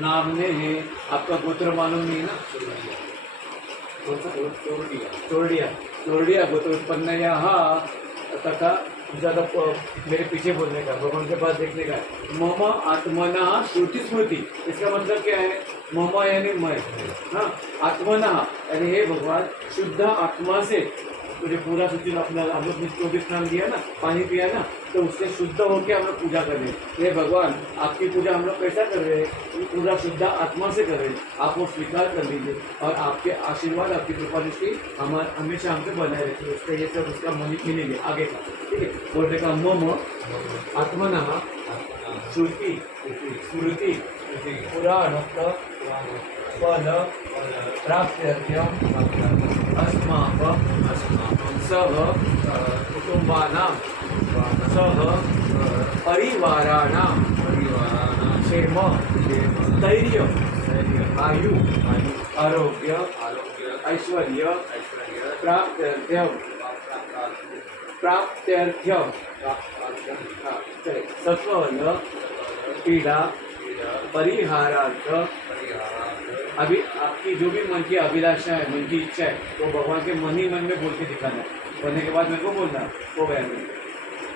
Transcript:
नाम ने है। आपका गोत्र मालूम नहीं ना? चोरडिया। चोरडिया गोत्र उत्पन्न यहाँ तथा ज़्यादा मेरे पीछे बोलने का, भगवान के पास देखने का। मम आत्मना श्रुति स्मृति, इसका मतलब क्या है? मम यानी मैं, हाँ, आत्मना यानी हे भगवान, शुद्ध आत्मा से तुझे पूरा शुद्धि अपना हम लोग 24 नाम दिया ना, पानी पिया ना, तो उससे शुद्ध होकर हम लोग पूजा कर रहे हैं। हे भगवान, आपकी पूजा हम लोग कैसा कर रहे हैं? पूरा शुद्ध आत्मा से कर रहे हैं। आप वो स्वीकार कर लीजिए और आपके आशीर्वाद, आपकी कृपा दृष्टि हमेशा हमसे बनाए रखिए। उसका ये सब उसका मिलेंगे आगे का, ठीक है? बोलने का मम आत्मना श्रुति स्मृति पुराण फल प्राप्त्यर्थम अस्माकं सह कुटुंबानां सह परिवाराणां क्षेम धैर्य आयु आरोग्य ऐश्वर्य प्राप्त्यर्थम सकल पीड़ा परिहारार्थ अभी आपकी जो भी मन की अभिलाषा है, मन की इच्छा है, वो भगवान के मन ही मन में बोल के दिखाना है। बोलने के बाद मेरे को बोलना, हो गया।